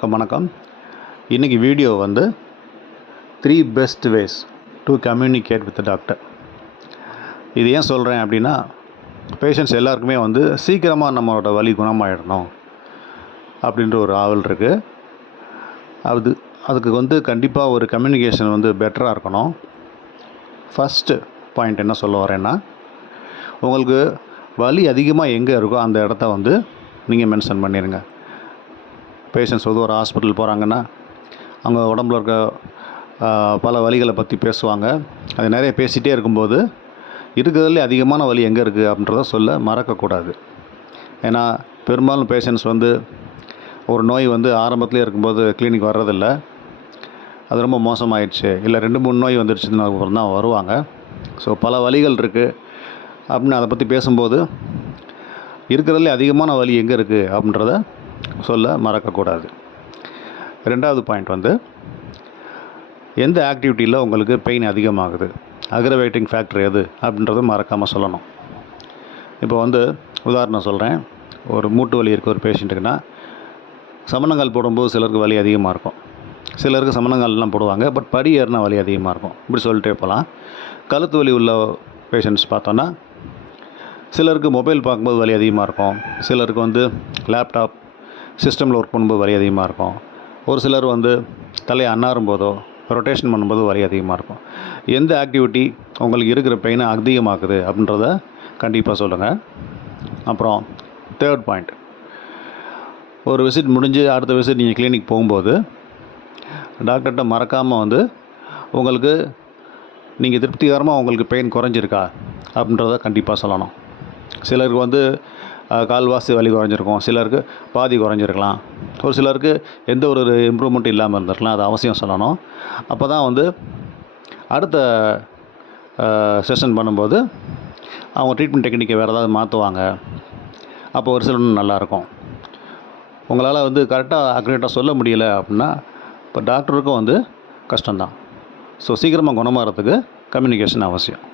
அனைவருக்கும் வணக்கம். இன்றைக்கி வீடியோ வந்து 3 best ways to communicate with doctor. இது ஏன் சொல்கிறேன் அப்படின்னா, பேஷண்ட்ஸ் எல்லாருக்குமே வந்து சீக்கிரமாக நம்மளோட வலி குணமாயிடணும் அப்படின்ற ஒரு ஆவல் இருக்குது. அதுக்கு வந்து கண்டிப்பாக ஒரு கம்யூனிகேஷன் வந்து பெட்டராக இருக்கணும். ஃபஸ்ட்டு பாயிண்ட் என்ன சொல்ல வரேன்னா, உங்களுக்கு வலி அதிகமாக எங்கே இருக்கோ அந்த இடத்த வந்து நீங்கள் மென்ஷன் பண்ணிடுங்க. பேஷண்ட்ஸ் வந்து ஒரு ஹாஸ்பிட்டல் போகிறாங்கன்னா அவங்க உடம்புல இருக்க பல வலிகளை பற்றி பேசுவாங்க. அது நிறைய பேசிகிட்டே இருக்கும்போது இருக்கிறதுலே அதிகமான வலி எங்கே இருக்குது அப்படின்றத சொல்ல மறக்கக்கூடாது. ஏன்னா பெரும்பாலும் பேஷண்ட்ஸ் வந்து ஒரு நோய் வந்து ஆரம்பத்துலேயே இருக்கும்போது கிளினிக் வர்றதில்ல, அது ரொம்ப மோசமாயிடுச்சு இல்லை 2-3 நோய் வந்துடுச்சுன்னு அப்புறம் தான் வருவாங்க. ஸோ பல வலிகள் இருக்குது அப்படின்னு அதை பற்றி பேசும்போது இருக்கிறதுலே அதிகமான வலி எங்கே இருக்குது அப்படின்றத சொல்ல மறக்கக்கூடாது. 2வது பாயிண்ட் வந்து, எந்த ஆக்டிவிட்டியில் உங்களுக்கு பெயின் அதிகமாகுது, அக்ரவேட்டிங் ஃபேக்டர் எது அப்படின்றத மறக்காமல் சொல்லணும். இப்போ வந்து உதாரணம் சொல்கிறேன். ஒரு மூட்டு வலி இருக்க ஒரு பேஷண்ட்டுக்குன்னா சமணங்கால் போடும்போது சிலருக்கு வலி அதிகமாக இருக்கும், சிலருக்கு சமணங்கால்லாம் போடுவாங்க, பட் படி ஏறினா வலி அதிகமாக இருக்கும். இப்படி சொல்லிட்டே போகலாம். கழுத்து வலி உள்ள பேஷண்ட்ஸ் பார்த்தோன்னா சிலருக்கு மொபைல் பார்க்கும்போது வலி அதிகமாக இருக்கும், சிலருக்கு வந்து லேப்டாப் சிஸ்டமில் ஒர்க் பண்ணும்போது வலி அதிகமாக இருக்கும், ஒரு சிலர் வந்து தலையை அன்னாரும் போதோ ரொட்டேஷன் பண்ணும்போது வலி அதிகமாக இருக்கும். எந்த ஆக்டிவிட்டி உங்களுக்கு இருக்கிற பெயினை அதிகமாக்குது அப்படின்றத கண்டிப்பாக சொல்லுங்கள். அப்புறம் 3rd பாயிண்ட், ஒரு விசிட் முடிஞ்சு அடுத்த விசிட் நீங்கள் கிளினிக் போகும்போது டாக்டர்கிட்ட மறக்காமல் வந்து உங்களுக்கு நீங்கள் திருப்திகரமாக உங்களுக்கு பெயின் குறைஞ்சிருக்கா அப்படின்றத கண்டிப்பாக சொல்லணும். சிலருக்கு வந்து கால்வாசி வலி குறைஞ்சிருக்கும், சிலருக்கு பாதி குறைஞ்சிருக்கலாம், ஒரு சிலருக்கு எந்த ஒரு இம்ப்ரூவ்மெண்ட்டும் இல்லாமல் இருந்திருக்கலாம். அது அவசியம் சொல்லணும். அப்போ தான் வந்து அடுத்த செஷன் பண்ணும்போது அவங்க ட்ரீட்மெண்ட் டெக்னிக்கை வேறு ஏதாவது மாற்றுவாங்க. அப்போ ஒரு சில நல்லாயிருக்கும். உங்களால் வந்து கரெக்டாக அக்யூரேட்டாக சொல்ல முடியலை அப்படின்னா இப்போ டாக்டருக்கும் வந்து கஷ்டம்தான். ஸோ சீக்கிரமாக குணமாகறதுக்கு கம்யூனிகேஷன் அவசியம்.